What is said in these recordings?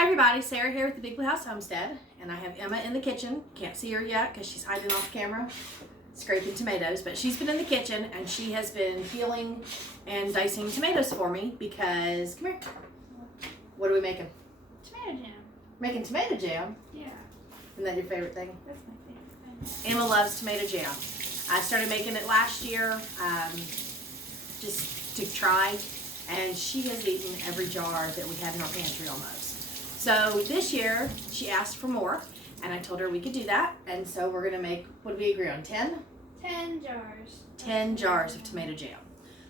Hi everybody, Sarah here with the Big Blue House Homestead, and I have Emma in the kitchen. Can't see her yet because she's hiding off camera, scraping tomatoes, but she's been in the kitchen and she has been peeling and dicing tomatoes for me because, come here, what are we making? Tomato jam. Making tomato jam? Yeah. Isn't that your favorite thing? That's my favorite thing. Emma loves tomato jam. I started making it last year just to try, and she has eaten every jar that we have in our pantry almost. So this year she asked for more, and I told her we could do that, and so we're gonna make, what did we agree on, 10? 10 jars. 10 jars of tomato jam.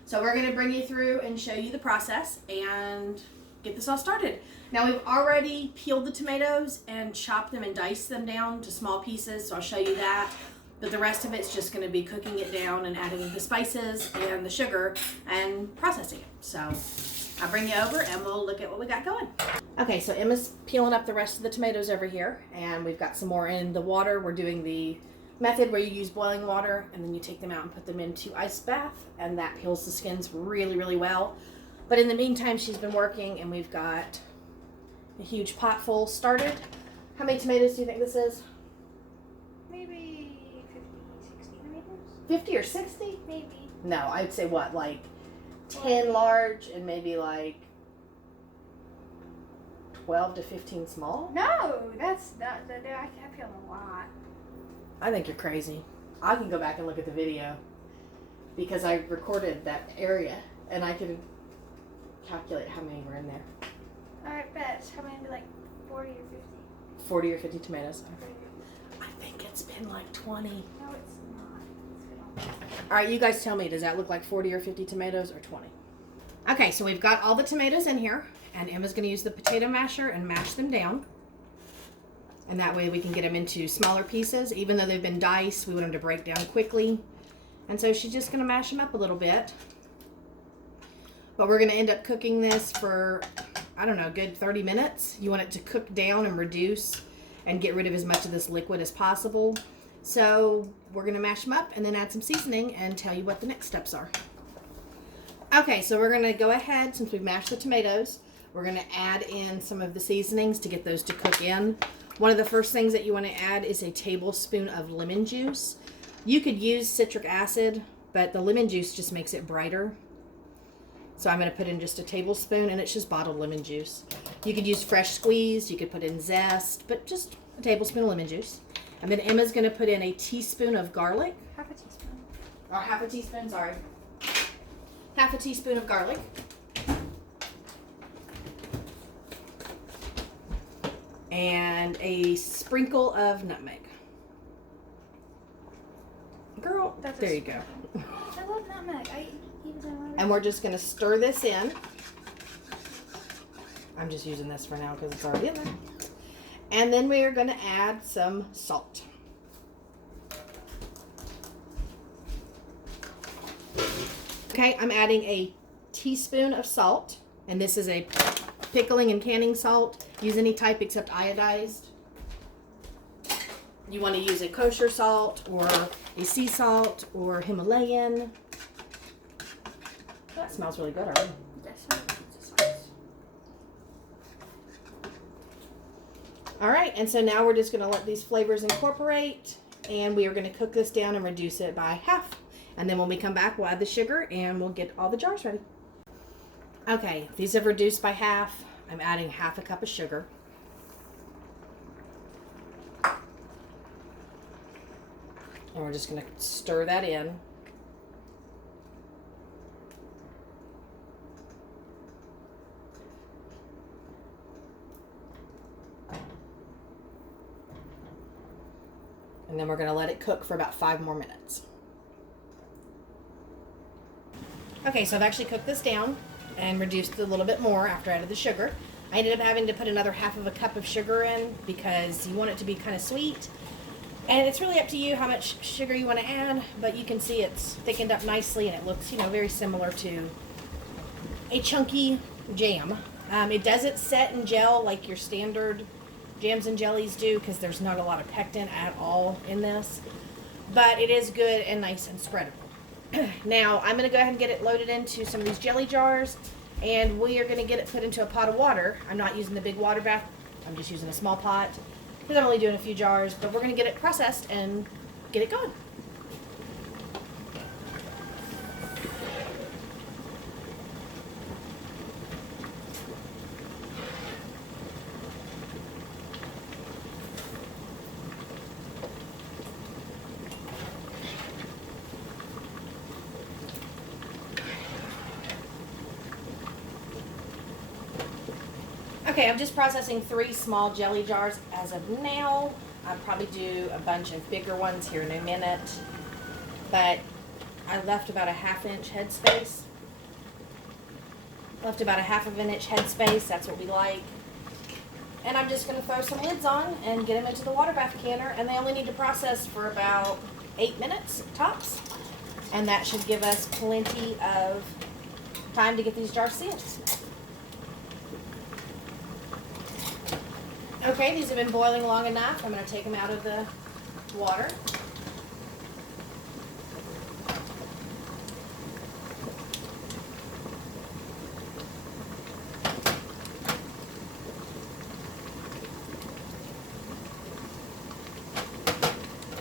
So we're gonna bring you through and show you the process and get this all started. Now we've already peeled the tomatoes and chopped them and diced them down to small pieces, so I'll show you that. But the rest of it's just gonna be cooking it down and adding the spices and the sugar and processing it. So I'll bring you over and we'll look at what we got going. Okay, so Emma's peeling up the rest of the tomatoes over here, and we've got some more in the water. We're doing the method where you use boiling water and then you take them out and put them into ice bath, and that peels the skins really, really well. But in the meantime, she's been working, and we've got a huge pot full started. How many tomatoes do you think this is? Maybe 50, 60 tomatoes? 50 or 60? Maybe. No, I'd say what, like 10 large and maybe like 12 to 15 small? No, that's not, I feel a lot. I think you're crazy. I can go back and look at the video because I recorded that area and I can calculate how many were in there. Alright, bet. How many? Like 40 or 50? 40 or 50 tomatoes. 40. I think it's been like 20. No, it's not. It's been All right, you guys tell me, does that look like 40 or 50 tomatoes or 20? Okay, so we've got all the tomatoes in here, and Emma's going to use the potato masher and mash them down. And that way we can get them into smaller pieces. Even though they've been diced, we want them to break down quickly. And so she's just going to mash them up a little bit. But we're going to end up cooking this for, I don't know, a good 30 minutes. You want it to cook down and reduce and get rid of as much of this liquid as possible. So we're going to mash them up and then add some seasoning and tell you what the next steps are. Okay, so we're going to go ahead, since we've mashed the tomatoes, we're going to add in some of the seasonings to get those to cook in. One of the first things that you want to add is a tablespoon of lemon juice. You could use citric acid, but the lemon juice just makes it brighter. So I'm going to put in just a tablespoon, and it's just bottled lemon juice. You could use fresh squeezed, you could put in zest, but just a tablespoon of lemon juice. And then Emma's going to put in a teaspoon of garlic. half a teaspoon. Or half a teaspoon, sorry. Half a teaspoon of garlic. And a sprinkle of nutmeg. Girl, there you go. I love nutmeg. I eat nutmeg. And we're just going to stir this in. I'm just using this for now because it's already in there. And then we are going to add some salt. Okay, I'm adding a teaspoon of salt, and this is a pickling and canning salt. Use any type except iodized. You want to use a kosher salt or a sea salt or Himalayan. That smells really good already. All right, and so now we're just going to let these flavors incorporate, and we are going to cook this down and reduce it by half. And then when we come back, we'll add the sugar and we'll get all the jars ready. Okay, these have reduced by half. I'm adding half a cup of sugar. And we're just going to stir that in. And then we're going to let it cook for about 5 more minutes. Okay, so I've actually cooked this down and reduced it a little bit more after I added the sugar. I ended up having to put another half of a cup of sugar in because you want it to be kind of sweet. And it's really up to you how much sugar you want to add, but you can see it's thickened up nicely and it looks, you know, very similar to a chunky jam. It doesn't set and gel like your standard jams and jellies do because there's not a lot of pectin at all in this, but it is good and nice and spreadable. Now I'm going to go ahead and get it loaded into some of these jelly jars, and we are going to get it put into a pot of water. I'm not using the big water bath I'm just using a small pot because I'm only doing a few jars, but we're going to get it processed and get it going. Okay, I'm just processing 3 small jelly jars as of now. I'll probably do a bunch of bigger ones here in a minute. But I left about a 1/2 inch headspace. Left about a 1/2 inch headspace, that's what we like. And I'm just gonna throw some lids on and get them into the water bath canner, and they only need to process for about 8 minutes tops. And that should give us plenty of time to get these jars sealed. Okay, these have been boiling long enough. I'm going to take them out of the water.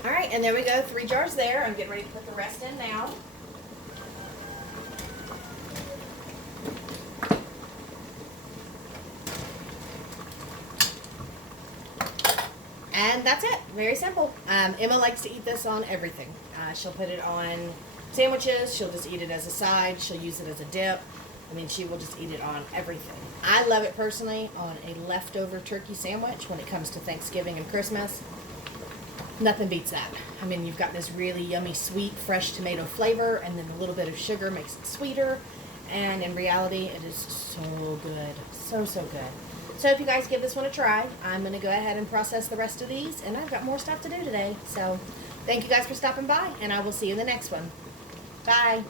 All right, and there we go, 3 jars there. I'm getting ready to put the rest in now. And that's it. Very simple. Emma likes to eat this on everything. She'll put it on sandwiches. She'll just eat it as a side. She'll use it as a dip. I mean, she will just eat it on everything. I love it personally on a leftover turkey sandwich when it comes to Thanksgiving and Christmas. Nothing beats that. I mean, you've got this really yummy, sweet, fresh tomato flavor, and then a little bit of sugar makes it sweeter. And in reality, it is so good. So, so good. So if you guys give this one a try, I'm going to go ahead and process the rest of these, and I've got more stuff to do today. So thank you guys for stopping by, and I will see you in the next one. Bye.